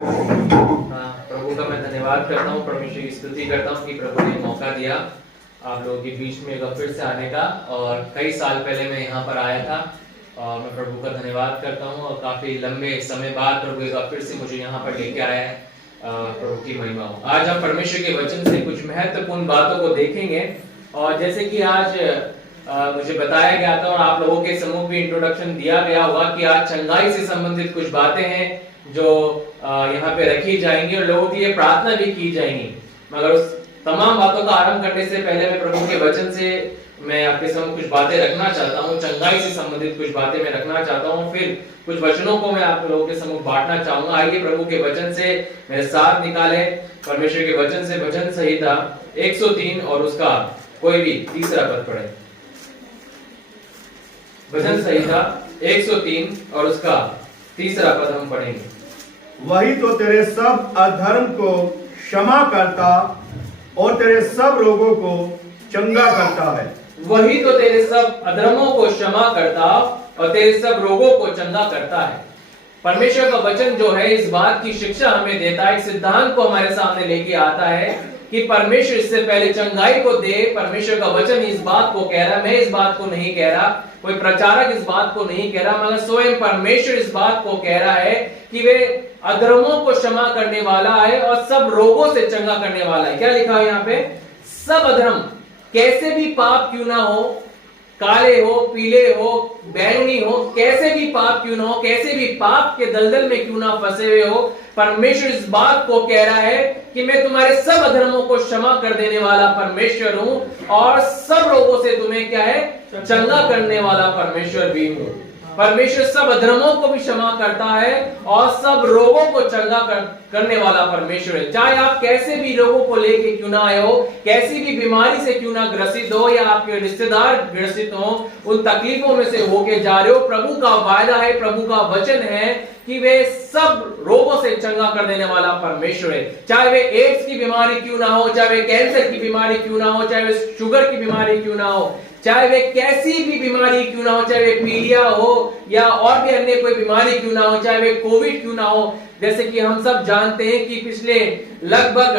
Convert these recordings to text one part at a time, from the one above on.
प्रभु का मैं धन्यवाद करता हूँ, परमेश्वर की स्तुति करता हूँ कि प्रभु ने मौका दिया आप लोगों के बीच में एक बार फिर से आने का। और कई साल पहले मैं यहाँ पर आया था और मैं प्रभु का धन्यवाद करता हूँ और काफी लंबे समय बाद प्रभु एक बार फिर से मुझे यहाँ पर लेके आया है। प्रभु की महिमा हो। आज हम परमेश्वर के वचन से कुछ महत्वपूर्ण बातों को देखेंगे और जैसे कि आज मुझे बताया गया था और आप लोगों के समूह भी इंट्रोडक्शन दिया गया होगा कि आज चंगाई से संबंधित कुछ बातें हैं जो यहाँ पे रखी जाएंगी और लोगों की ये प्रार्थना भी की जाएंगी। मगर उस तमाम बातों का आरंभ करने से पहले मैं प्रभु के वचन से मैं आपके सामने कुछ बातें रखना चाहता हूँ, चंगाई से संबंधित कुछ बातें मैं रखना चाहता हूँ। फिर कुछ वचनों को मैं आप लोगों के समूह बांटना चाहूंगा। आइए प्रभु के वचन से मेरे साथ निकाले परमेश्वर के वचन से भजन संहिता 103 और उसका कोई भी तीसरा पद पढ़े। भजन संहिता 103 और उसका तीसरा पद हम पढ़ेंगे। वही तो तेरे सब अधर्म को क्षमा करता और तेरे सब रोगों को चंगा करता है। वही तो तेरे सब अधर्मों को क्षमा करता और तेरे सब रोगों को चंगा करता है। परमेश्वर का वचन जो है इस बात की शिक्षा हमें देता है, एक सिद्धांत को हमारे सामने लेके आता है कि परमेश्वर इससे पहले चंगाई को दे। परमेश्वर का वचन इस बात को कह रहा है, मैं इस बात को नहीं कह रहा, कोई प्रचारक इस बात को नहीं कह रहा, मगर स्वयं परमेश्वर इस बात को कह रहा है कि वे अधर्मों को क्षमा करने वाला है और सब रोगों से चंगा करने वाला है। क्या लिखा है यहाँ पे? सब अधर्म, कैसे भी पाप क्यों ना हो, काले हो, पीले हो, बैंगनी हो, कैसे भी पाप क्यों ना हो, कैसे भी पाप के दलदल में क्यों ना फंसे हुए हो, परमेश्वर इस बात को कह रहा है कि मैं तुम्हारे सब अधर्मों को क्षमा कर देने वाला परमेश्वर हूं और सब रोगों से तुम्हें क्या है, चंगा करने वाला परमेश्वर भी हूं। परमेश्वर सब अधर्मों को भी क्षमा करता है और सब रोगों को चंगा करने वाला परमेश्वर है। चाहे आप कैसे भी रोगों को लेके क्यों ना आए हो, कैसी भी बीमारी से क्यों ना ग्रसित हो या आपके रिश्तेदार ग्रसित हो, उन तकलीफों में से होके जा रहे हो, प्रभु का वायदा है, प्रभु का वचन है कि वे सब रोगों से चंगा कर देने वाला परमेश्वर है। चाहे वे एड्स की बीमारी क्यों ना हो, चाहे वे कैंसर की बीमारी क्यों ना हो, चाहे वे शुगर की बीमारी क्यों ना हो, चाहे वे कैसी भी बीमारी क्यों ना हो, चाहे वे पीलिया हो या और भी अन्य कोई बीमारी क्यों ना हो, चाहे वे कोविड क्यों ना हो। जैसे कि हम सब जानते हैं कि पिछले लगभग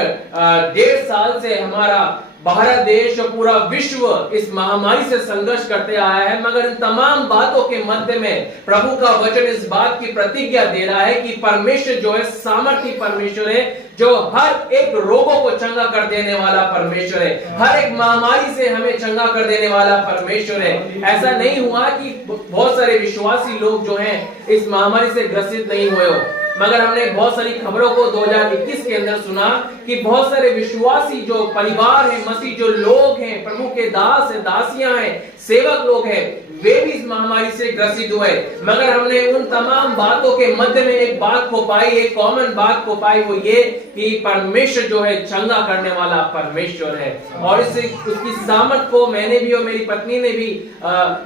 1.5 साल से हमारा भारत देश और पूरा विश्व इस महामारी से संघर्ष करते आया है, मगर इन तमाम बातों के मध्य में प्रभु का वचन इस बात की प्रतिज्ञा दे रहा है कि परमेश्वर जो है सामर्थी परमेश्वर है, जो हर एक रोगों को चंगा कर देने वाला परमेश्वर है, हर एक महामारी से हमें चंगा कर देने वाला परमेश्वर है। ऐसा नहीं हुआ कि बहुत सारे विश्वासी लोग जो हैं इस महामारी से ग्रसित नहीं हुए हो, मगर हमने बहुत सारी खबरों को 2021 के अंदर सुना कि बहुत सारे विश्वासी जो परिवार है, मसीह जो लोग हैं, प्रभु के दास है, दासियां हैं, सेवक लोग हैं, वे भी इस महामारी से ग्रसित हुए। मगर हमने उन तमाम बातों के मध्य में एक बात को पाई, एक कॉमन बात को पाई, वो ये कि परमेश्वर जो है चंगा करने वाला परमेश्वर है। और इससे उसकी सामर्थ को मैंने भी और मेरी पत्नी ने भी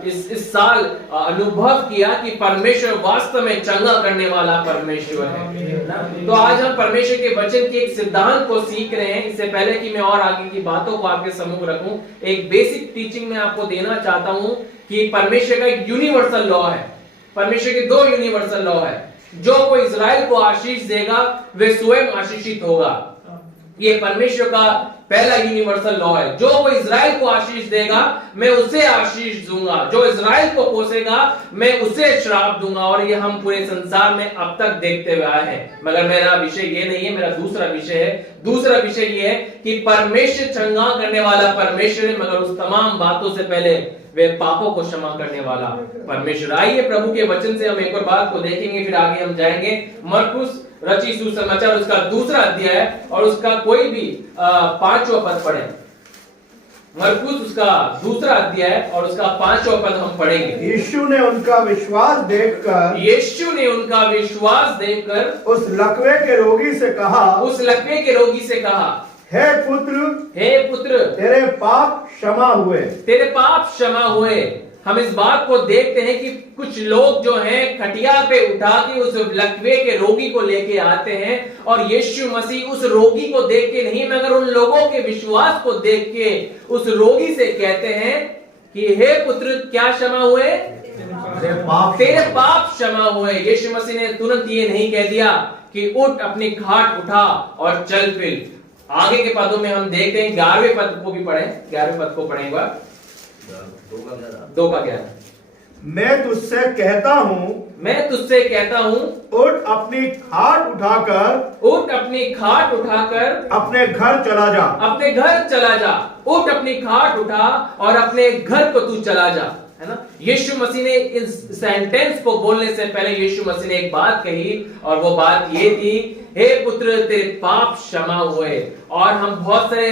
इस साल अनुभव किया कि परमेश्वर वास्तव में चंगा करने वाला परमेश्वर है। तो आज हम परमेश्वर के वचन के एक सिद्धांत को सीख रहे हैं। इससे पहले कि मैं और आगे की बातों को आपके सम्मुख रखूं, एक बेसिक टीचिंग मैं आपको देना चाहता हूं कि परमेश्वर का एक यूनिवर्सल लॉ है। परमेश्वर के 2 यूनिवर्सल लॉ है। जो कोई इज़राइल को आशीष देगा वे स्वयं आशीषित होगा, ये परमेश्वर का पहला यूनिवर्सल लॉ है। जो कोई इज़राइल को आशीष देगा मैं उसे आशीष दूंगा, जो इज़राइल को कोसेगा मैं उसे श्राप दूंगा। और ये हम पूरे संसार में अब तक देखते हुए आए हैं। मगर मेरा विषय ये नहीं है, मेरा दूसरा विषय है। दूसरा विषय ये है कि परमेश्वर चंगा करने वाला परमेश्वर है, मगर उस तमाम बातों से पहले वे पापों को क्षमा करने वाला परमेश्वर। आइए प्रभु के वचन से हम एक और बात को देखेंगे, फिर आगे हम जाएंगे। मरकुस रची सुसमाचार उसका 2रा अध्याय और उसका कोई भी 5वां पद पढ़े। मरकुस उसका 2रा अध्याय और उसका 5वां पद हम पढ़ेंगे। यीशु ने उनका विश्वास देखकर उस लकवे के रोगी से कहा, हे पुत्र तेरे पाप क्षमा हुए। हम इस बात को देखते हैं कि कुछ लोग जो हैं खटिया पे उठा के उस लकवे के रोगी को लेके आते हैं और यीशु मसीह उस रोगी को देख के नहीं, मगर उन लोगों के विश्वास को देख के उस रोगी से कहते हैं कि हे पुत्र क्या क्षमा हुए? तेरे पाप क्षमा हुए। यीशु मसीह ने तुरंत ये नहीं कह दिया कि उठ अपनी खाट उठा और चल फिर। आगे के पदों में हम देखते हैं 11वें पद को भी पढ़ें, 11वें पद को पढ़ें एक बार, 2 का 11। मैं तुझसे कहता हूं, मैं तुझसे कहता हूं, उठ अपनी खाट उठाकर, उठ अपनी खाट उठाकर अपने घर चला जा, अपने घर चला जा। उठ अपनी खाट उठा और अपने घर को तू चला जा, है ना। यीशु मसीह ने इस सेंटेंस को बोलने से पहले यीशु मसीह ने एक बात कही, और वो बात ये थी, हे पुत्र तेरे पाप क्षमा हुए। और हम बहुत सारे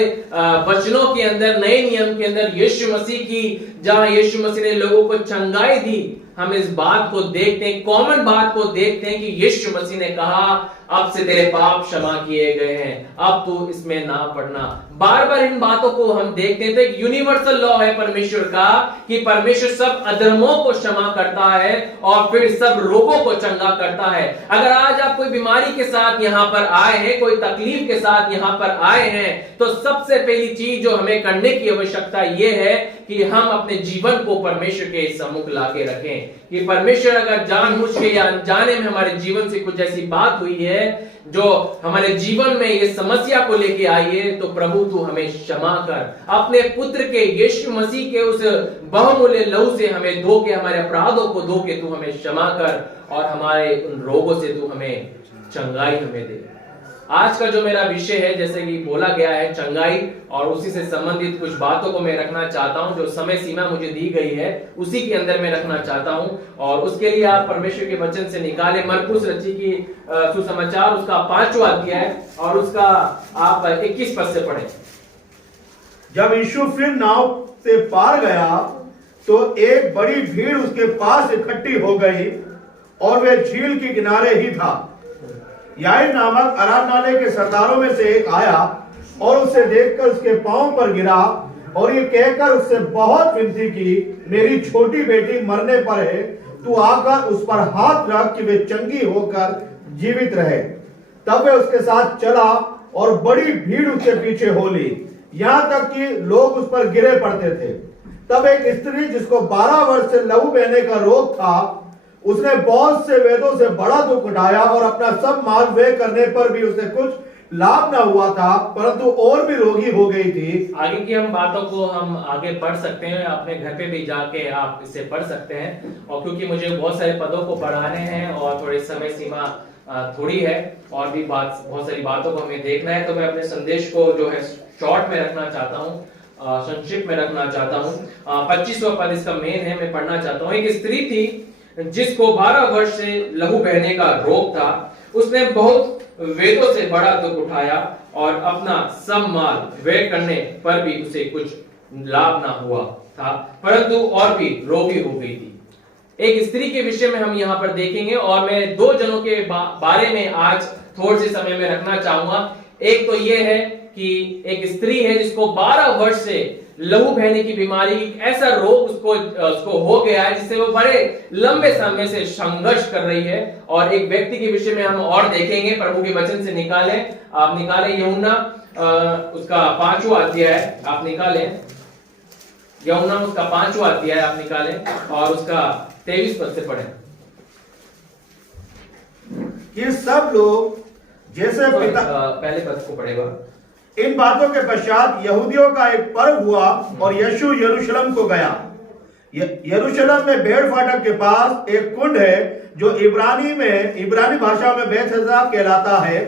वचनों के अंदर, नए नियम के अंदर यीशु मसीह की, जहां यीशु मसीह ने लोगों को चंगाई दी, हम इस बात को देखते हैं, कॉमन बात को देखते हैं कि यीशु मसीह ने कहा अब से तेरे पाप क्षमा किए गए हैं, अब तू इसमें ना पड़ना। बार बार इन बातों को हम देखते हैं। तो एक यूनिवर्सल लॉ है परमेश्वर का कि परमेश्वर सब अधर्मों को क्षमा करता है और फिर सब रोगों को चंगा करता है। अगर आज आप कोई बीमारी के साथ यहां पर आए हैं, कोई तकलीफ के साथ यहां पर आए हैं, तो सबसे पहली चीज जो हमें करने की आवश्यकता यह है कि हम अपने जीवन को परमेश्वर के सम्मुख लाके रखें। कि परमेश्वर अगर जानबूझ के या अनजाने में हमारे जीवन से कुछ ऐसी बात हुई है जो हमारे जीवन में ये समस्या को लेके आई है, तो प्रभु तू हमें क्षमा कर। अपने पुत्र के यीशु मसीह के उस बहुमूल्य लहू से हमें धो के, हमारे अपराधों को धो के तू हमें क्षमा कर, और हमारे उन रोगों से तू हमें चंगाई हमें दे। आज का जो मेरा विषय है, जैसे कि बोला गया है, चंगाई, और उसी से संबंधित कुछ बातों को मैं रखना चाहता हूं। जो समय सीमा मुझे दी गई है उसी के अंदर मैं रखना चाहता हूं, और उसके लिए आप परमेश्वर के वचन से निकाले मरकुस रची की सुसमाचार, उसका 5वां अध्याय और उसका आप 21 पद से पढ़ें। जब यीशु फिर नाव से पार गया तो एक बड़ी भीड़ उसके पास इकट्ठी हो गई, और वह झील के किनारे ही था। याईर नामक आराधनालय के सरदारों में से एक आया और उसे देखकर उसके पांव पर गिरा और ये कहकर उससे बहुत विनती की, मेरी छोटी बेटी मरने पर है, तू आकर उस पर हाथ रख कि वे चंगी होकर जीवित रहे। तब वह उसके साथ चला और बड़ी भीड़ उसके पीछे हो ली, यहाँ तक कि लोग उस पर गिरे पड़ते थे। तब एक स्त्री जिसको 12 वर्ष से लहू बहने का रोग था, उसने बहुत से वेदों से बड़ा दुख उठाया और अपना सब माल व्यय करने पर भी उसे कुछ लाभ न हुआ था, परंतु और भी रोगी हो गई थी। आगे की हम बातों को हम आगे पढ़ सकते हैं, अपने घर पे भी जाके आप इसे पढ़ सकते हैं। और क्योंकि मुझे बहुत सारे पदों को पढ़ाने हैं और थोड़ी समय सीमा थोड़ी है, और भी बहुत सारी बातों को हमें देखना है, तो मैं अपने संदेश को जो है शॉर्ट में रखना चाहता हूँ, संक्षिप्त में रखना चाहता हूँ। 25वां पद इसका मेन है, मैं पढ़ना चाहता हूँ। एक स्त्री थी जिसको 12 वर्ष से लहू बहने का रोग था। उसने बहुत वेदों से बड़ा दुख उठाया और अपना सब माल व्यय करने पर भी उसे कुछ लाभ ना हुआ था, परंतु और भी रोगी हो गई थी। एक स्त्री के विषय में हम यहाँ पर देखेंगे, और मैं 2 जनों के बारे में आज थोड़े से समय में रखना चाहूंगा। एक तो यह है कि एक स्त्री है जिसको 12 वर्ष से लहू बहने की बीमारी, ऐसा रोग उसको हो गया है जिससे वो बड़े लंबे समय से संघर्ष कर रही है। और एक व्यक्ति के विषय में हम और देखेंगे, प्रभु के वचन से आप निकालें यूहन्ना उसका 5वां अध्याय, आप निकालें यूहन्ना उसका 5वां अध्याय आप निकालें और उसका 23 पद से पढ़ें। ये सब लोग जैसे पिता, पहले पद को पढ़ेगा। इन बातों के पश्चात यहूदियों का एक पर्व हुआ और यीशु यरूशलेम को गया। यरूशलेम में भेड़ फाटक के पास एक कुंड है जो इब्रानी भाषा में बेतहसदा कहलाता है।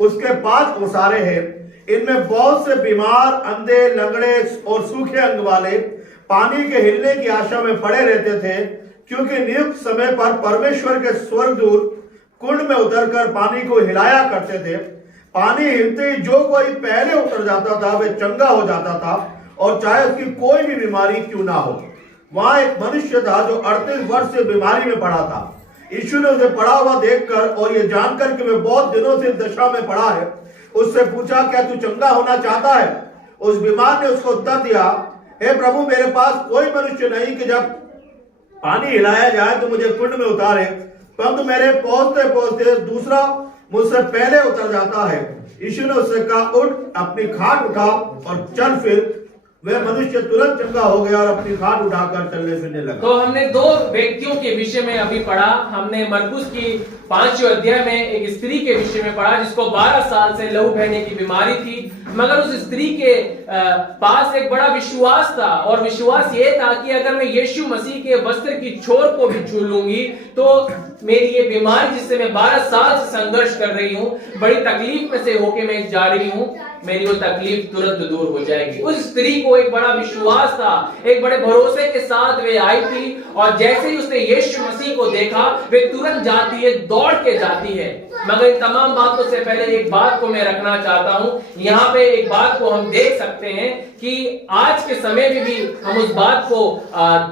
उसके 5 ओसारे हैं। इनमें बहुत से बीमार, अंधे, लंगड़े और सूखे अंग वाले पानी के हिलने की आशा में पड़े रहते थे, क्योंकि नियुक्त समय पर परमेश्वर के स्वर्गदूत कुंड में उतरकर पानी को हिलाया करते थे। पानी हिलते ही जो कोई पहले उतर जाता था वह चंगा हो जाता था, और चाहे उसकी कोई भी बीमारी क्यों ना हो। वहां एक मनुष्य था जो 38 वर्ष से बीमारी में पड़ा था। यीशु ने उसे पड़ा हुआ देखकर और ये जानकर कि वह बहुत दिनों से दशा में पड़ा है, उससे पूछा, क्या तू चंगा होना चाहता है? उस बीमार ने उसको उत्तर दिया, हे प्रभु, मेरे पास कोई मनुष्य नहीं कि जब पानी हिलाया जाए तो मुझे कुंड में उतारे, परंतु मेरे पहुंचते पहुंचते दूसरा मुझसे पहले उतर जाता है। यीशु ने उससे कहा, उठ, अपनी खाट उठा और चल फिर। वह मनुष्य तुरंत चंगा हो गया और अपनी खाट उठाकर चलने फिरने लगा। तो हमने दो व्यक्तियों के विषय में अभी पढ़ा। हमने मरकुस की 5वें अध्याय में एक स्त्री के विषय में पढ़ा जिसको 12 साल से लहू बहने की बीमारी थी, मगर उस स्त्री के पास एक बड़ा विश्वास था, और विश्वास ये था कि अगर मैं यीशु मसीह के वस्त्र की छोर को भी छू लूंगी तो मेरी ये बीमारी जिससे मैं 12 साल से संघर्ष कर रही हूँ, बड़ी तकलीफ में से होके मैं जा रही हूँ, मेरी वो तकलीफ तुरंत दूर हो जाएगी। उस स्त्री को एक बड़ा विश्वास था, एक बड़े भरोसे के साथ वे आई थी, और जैसे ही उसने यीशु मसीह को देखा वे तुरंत जाती है, दौड़ के जाती है। मगर इन तमाम बातों से पहले एक बात को मैं रखना चाहता हूँ। यहाँ पे एक बात को हम देख सकते हैं कि आज के समय में भी हम उस बात को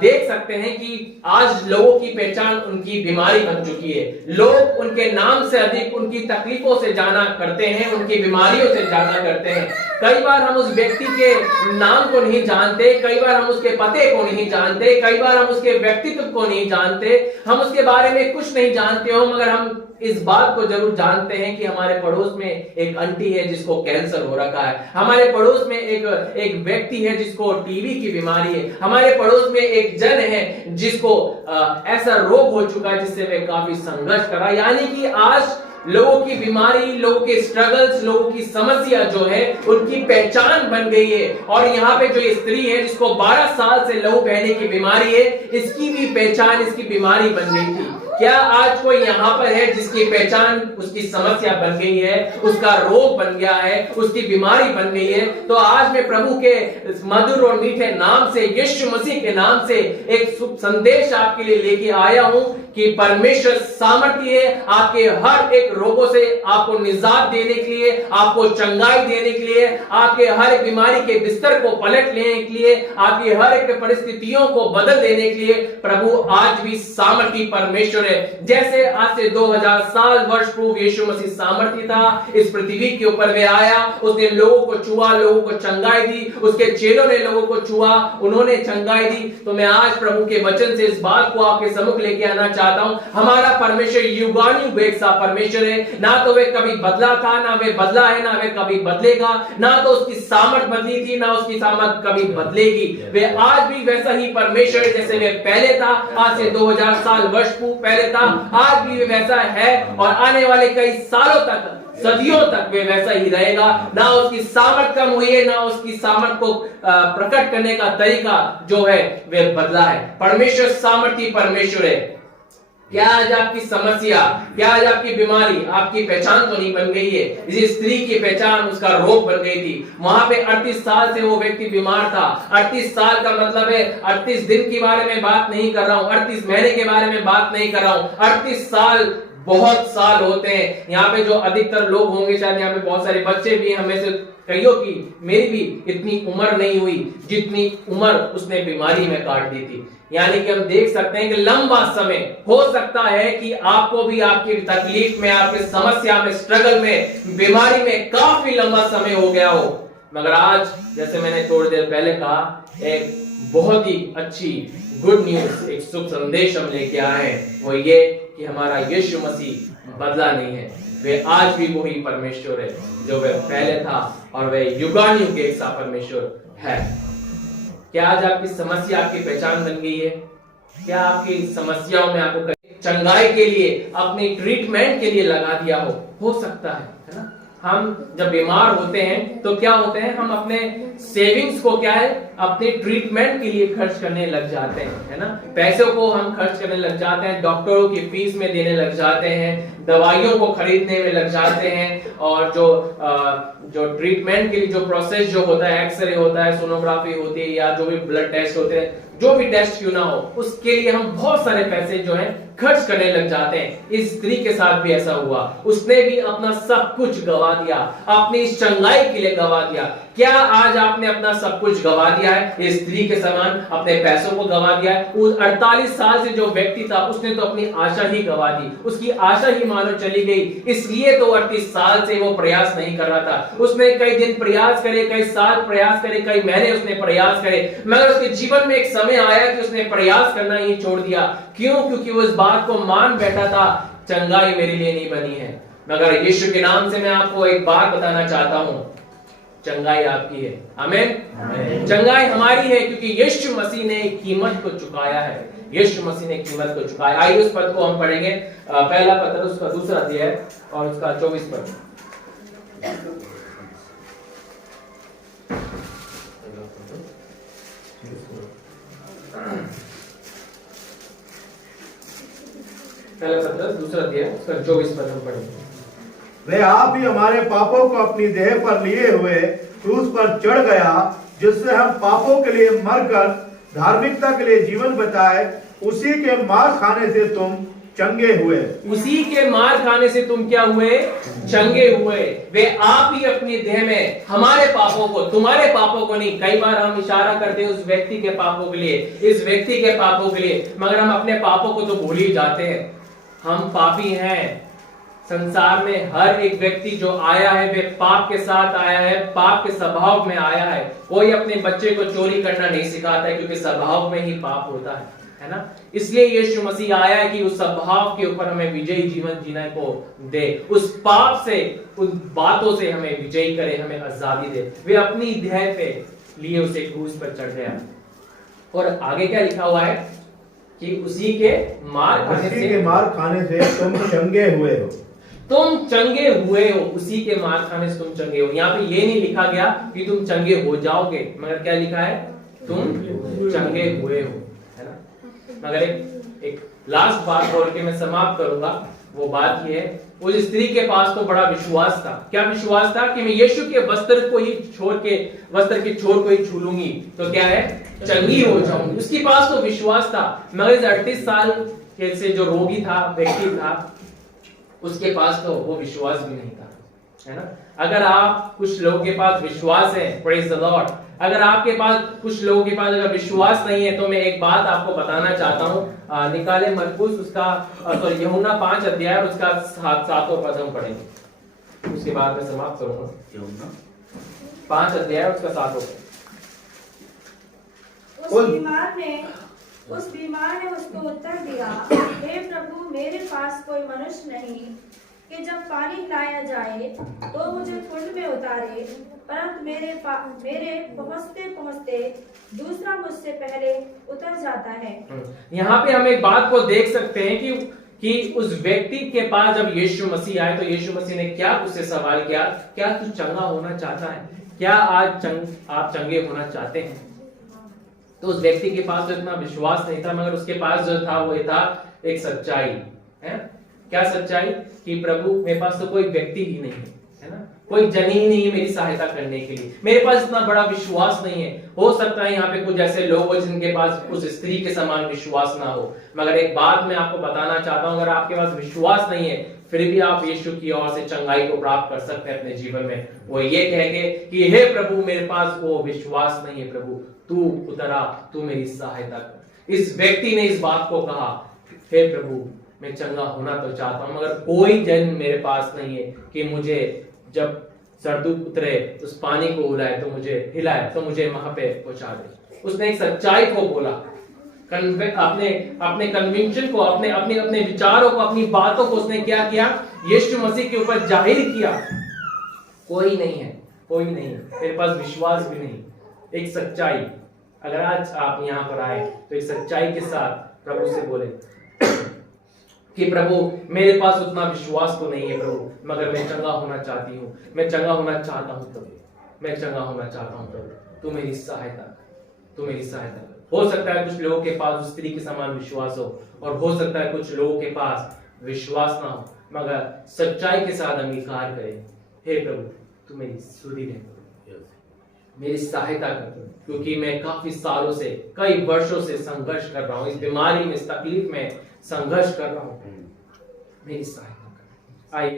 देख सकते हैं कि आज लोगों की पहचान उनकी बीमारी बन चुकी है। लोग उनके नाम से अधिक उनकी तकलीफों से जाना करते हैं, उनकी बीमारियों से जाना करते हैं। कई बार हम उस व्यक्ति के नाम को नहीं जानते, कई बार हम उसके पते को नहीं जानते, कई बार हम उसके व्यक्तित्व को नहीं जानते, हम उसके बारे में कुछ नहीं जानते हो, मगर हम इस बात को जरूर जानते हैं कि हमारे पड़ोस में एक आंटी है जिसको कैंसर हो रखा है, हमारे पड़ोस में एक व्यक्ति है जिसको टीबी की बीमारी है, हमारे पड़ोस में एक जन है जिसको ऐसा रोग हो चुका है जिससे वे काफी संघर्ष कर रहा है। यानी कि आज लोगों की बीमारी, लोगों के स्ट्रगल्स, लोगों की समस्या जो है उनकी पहचान बन गई है। और यहाँ पे जो स्त्री है जिसको 12 साल से लहू बहने की बीमारी है, इसकी भी पहचान इसकी बीमारी बन गई थी। क्या आज कोई यहाँ पर है जिसकी पहचान उसकी समस्या बन गई है, उसका रोग बन गया है, उसकी बीमारी बन गई है? तो आज मैं प्रभु के मधुर और मीठे नाम से, यीशु मसीह के नाम से एक शुभ संदेश आपके लिए लेके आया हूं कि परमेश्वर सामर्थ्य है आपके हर एक रोगों से आपको निजात देने के लिए, आपको चंगाई देने के लिए, आपके हर एक बीमारी के बिस्तर को पलट लेने के लिए, आपकी हर एक परिस्थितियों को बदल देने के लिए प्रभु आज भी सामर्थ्य परमेश्वर है। जैसे आज से 2000 साल वर्ष पूर्व यीशु मसीह सामर्थ्य था, इस पृथ्वी के ऊपर वे आया, उसने लोगों को छुआ, लोगों को चंगाई दी, उसके चेलों ने लोगों को छुआ, उन्होंने चंगाई दी। तो मैं आज प्रभु के वचन से इस बात को आपके सम्मुख लेके आना चाहता हूं, हमारा परमेश्वर युगानुयुग एक सा परमेश्वर है। ना तो वे कभी बदला था, ना वे बदला है, ना वे कभी बदलेगा, ना तो उसकी सामर्थ बदली थी, ना उसकी सामर्थ कभी बदलेगी। वे आज भी वैसा ही परमेश्वर है जैसे वे पहले था, आज से 2000 साल वर्ष पहले था, आज भी वे वैसा है और आने वाले कई सालों तक, सदियों तक वे वैसा ही रहेगा। ना उसकी सामर्थ कम हुई है, ना उसकी सामर्थ को प्रकट करने का तरीका जो है वे बदला है। परमेश्वर सामर्थी परमेश्वर है। क्या आज आपकी समस्या, क्या आज आपकी बीमारी, आपकी पहचान तो नहीं बन गई है? इस स्त्री की पहचान उसका रोग बन गई थी। वहां पे 38 साल से वो व्यक्ति बीमार था। 38 साल का मतलब है 38 दिन के बारे में बात नहीं कर रहा हूं, 38 महीने के बारे में बात नहीं कर रहा हूं। 38 साल बहुत साल होते हैं। यहाँ पे जो अधिकतर लोग होंगे, शायद यहाँ पे बहुत सारे बच्चे भी, हमें से कईयों की, मेरी भी इतनी उम्र नहीं हुई जितनी उम्र उसने बीमारी में काट दी थी। यानी कि हम देख सकते हैं कि लंबा समय हो सकता है कि आपको भी आपकी तकलीफ में, आपकी समस्या में, स्ट्रगल में, बीमारी में काफी लंबा समय हो गया हो, मगर आज जैसे मैंने थोड़ी देर पहले कहा, एक बहुत ही अच्छी गुड न्यूज, एक शुभ संदेश हम लेके आए हैं। वो ये कि हमारा यीशु मसीह बदला नहीं है, वे आज भी वही परमेश्वर है जो वे पहले था, और वे युगानुयुग एक सा परमेश्वर है। क्या आज आपकी समस्या आपकी पहचान बन गई है? क्या आपकी समस्याओं में आपको चंगाई के लिए, अपनी ट्रीटमेंट के लिए लगा दिया हो सकता है ना? हम जब बीमार होते हैं तो क्या होते हैं, हम अपने सेविंग्स को क्या है, अपने ट्रीटमेंट के लिए खर्च करने लग जाते हैं, है ना? पैसों को हम खर्च करने लग जाते हैं, डॉक्टरों की फीस में देने लग जाते हैं, दवाइयों को खरीदने में लग जाते हैं, और जो ट्रीटमेंट के लिए जो प्रोसेस जो होता है, एक्सरे होता है, सोनोग्राफी होती है, या जो भी ब्लड टेस्ट होते हैं, जो भी टेस्ट क्यों ना हो, उसके लिए हम बहुत सारे पैसे जो है खर्च करने लग जाते हैं। इस स्त्री के साथ भी ऐसा हुआ, उसने भी अपना सब कुछ गवा दिया, अपनी इस चंगाई के लिए गवा दिया। क्या आज आपने अपना सब कुछ गवा दिया है? इस स्त्री के समान अपने पैसों को गवा दिया है? उस 48 साल से जो व्यक्ति था उसने तो अपनी आशा ही गवा दी, उसकी आशा ही मानो चली गई। इसलिए तो 38 साल से वो प्रयास नहीं कर रहा था। उसने कई दिन प्रयास करे, कई साल प्रयास करे, कई महीने उसने प्रयास करे, मगर उसके जीवन में एक समय आया कि उसने प्रयास करना ही छोड़ दिया। क्यों? क्योंकि वो इस बात को मान बैठा था, चंगाई मेरे लिए नहीं बनी है। मगर यीशु के नाम से मैं आपको एक बात बताना चाहता हूं, चंगाई आपकी है। आमीन। चंगाई हमारी है क्योंकि यीशु मसीह ने कीमत को चुकाया है। यीशु मसीह ने कीमत को चुकाया। आइए उस पद को हम पढ़ेंगे, पहला पत्र उसका दूसरा अध्याय और उसका 24 पद। पहला पत्र दूसरा अध्याय उसका 24 पद हम पढ़ेंगे। वे आप ही हमारे पापों को अपनी देह पर लिए हुए क्रूस पर चढ़ गया, जिससे हम पापों के लिए मरकर धार्मिकता के लिए जीवन बचाए। उसी के मार खाने से तुम चंगे हुए। उसी के मार खाने से तुम क्या हुए? चंगे हुए। वे आप ही अपनी देह में हमारे पापों को, तुम्हारे पापों को नहीं। कई बार हम इशारा करते हैं उस व्यक्ति के पापों के लिए, इस व्यक्ति के पापों के लिए, मगर हम अपने पापों को तो भूल ही जाते हैं। हम पापी हैं। संसार में हर एक व्यक्ति जो आया है वे पाप के साथ आया है, पाप के स्वभाव में आया है। कोई अपने बच्चे को चोरी करना नहीं सिखाता है क्योंकि स्वभाव में ही पाप होता है ना। इसलिए यीशु मसीह आया है कि उस स्वभाव के ऊपर हमें विजयी जीवन जीने को दे, उस पाप से, उन बातों से हमें विजयी करे, हमें आजादी दे। वे अपनी देह पे लिए उसे क्रूस पर चढ़ गया। और आगे क्या लिखा हुआ है कि उसी के मार खाने से तुम चंगे हुए हो। तुम चंगे हुए हो। उसी के मार खाने से तुम चंगे हो। यहाँ पे ये नहीं लिखा गया कि तुम चंगे हो जाओगे, मगर क्या लिखा है? तुम चंगे हुए हो, है ना। मगर एक लास्ट बात बोल के मैं समाप्त करूंगा। वो बात ये है, उस स्त्री के पास तो बड़ा विश्वास था। क्या विश्वास था? कि मैं यीशु के वस्त्र को ही छोर को ही छू लूंगी तो क्या है? चंगी हो जाऊंगी। उसके पास तो विश्वास था। मगर 38 साल के से जो रोगी था, व्यक्ति था, उसके पास तो वो विश्वास भी नहीं था, है ना। अगर आप कुछ लोगों के पास विश्वास है, प्रेज द लॉर्ड, अगर आपके पास कुछ लोगों के पास अगर विश्वास नहीं है तो मैं एक बात आपको बताना चाहता हूँ। निकाले मरकुस उसका यूहन्ना 5 अध्याय उसका 7वां पद हम पढ़ेंगे, उसके बाद मैं समाप्त करूंगा। यूहन्ना 5 अध्याय उसका 7वां पद। उस बीमार ने उसको उत्तर दिया, हे प्रभु, मेरे पास कोई मनुष्य नहीं कि जब पानी लाया जाए तो मुझे कुंड में उतारे, परंतु मेरे पहुंचते पहुंचते दूसरा मुझसे पहले उतर जाता है। यहाँ पे हम एक बात को देख सकते हैं कि उस व्यक्ति के पास जब यीशु मसीह आए तो यीशु मसीह ने क्या उससे सवाल किया? क्या तू चंगा होना चाहता है? क्या आज आप चंगे होना चाहते हैं? तो उस व्यक्ति के पास तो इतना विश्वास नहीं था, मगर उसके पास जो था वो था एक सच्चाई है। क्या सच्चाई? कि प्रभु, मेरे पास तो कोई व्यक्ति ही नहीं है ना, कोई जन ही नहीं है मेरी सहायता करने के लिए। मेरे पास इतना बड़ा विश्वास नहीं है। हो सकता है यहाँ पे कुछ ऐसे लोग हो जिनके पास उस स्त्री के समान विश्वास ना हो, मगर एक बात मैं आपको बताना चाहता हूँ, अगर आपके पास विश्वास नहीं है फिर भी आप यीशु की ओर से चंगाई को प्राप्त कर सकते हैं अपने जीवन में। वो ये कह के कि हे प्रभु, मेरे पास वो विश्वास नहीं है, प्रभु तू उतरा, तू मेरी सहायता कर। इस व्यक्ति ने इस बात को कहा, हे प्रभु, मैं चंगा होना तो चाहता हूं मगर कोई जन मेरे पास नहीं है कि मुझे जब सरदूत उतरे उस पानी को उलाए तो मुझे हिलाए तो मुझे वहां पे पहुंचा दे। उसने एक सच्चाई को बोला, अपने कन्विक्शन को, अपने विचारों को, अपनी बातों को उसने क्या किया? यीशु मसीह के ऊपर जाहिर किया। कोई नहीं है, कोई नहीं, मेरे पास विश्वास भी नहीं। एक सच्चाई। अगर आज आप यहाँ पर आए तो एक सच्चाई के साथ प्रभु से बोले कि प्रभु, मेरे पास उतना विश्वास तो नहीं है प्रभु, मगर मैं चंगा होना चाहती हूँ, मैं चंगा होना चाहता हूँ प्रभु, मैं चंगा होना चाहता हूँ प्रभु, तू मेरी सहायता कर, तू मेरी सहायता कर। हो सकता है कुछ लोगों के पास उस स्त्री के समान विश्वास हो, और हो सकता है कुछ लोगों के पास विश्वास ना हो, मगर सच्चाई के साथ अंगीकार करें, हे प्रभु, तू मेरी सुधि है, मेरी सहायता कर, क्योंकि मैं काफी सालों से, कई वर्षों से संघर्ष कर रहा हूँ, इस बीमारी में, इस तकलीफ में संघर्ष कर रहा हूँ, मेरी सहायता कर।